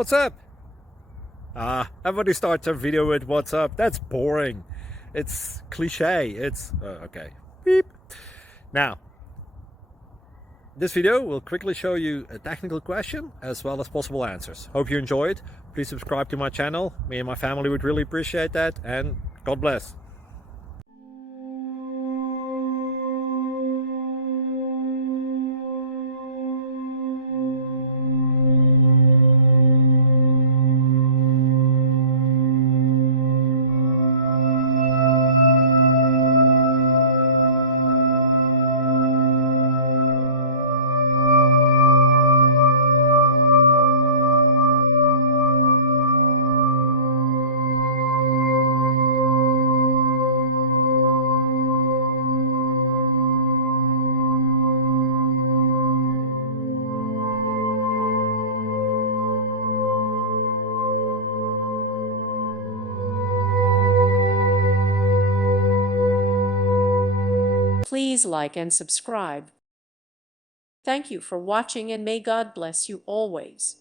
What's up? Everybody starts a video with what's up. That's boring. It's cliche. It's okay. Beep. Now, this video will quickly show you a technical question as well as possible answers. Hope you enjoyed. Please subscribe to my channel. Me and my family would really appreciate that, and God bless. Please like and subscribe. Thank you for watching, and may God bless you always.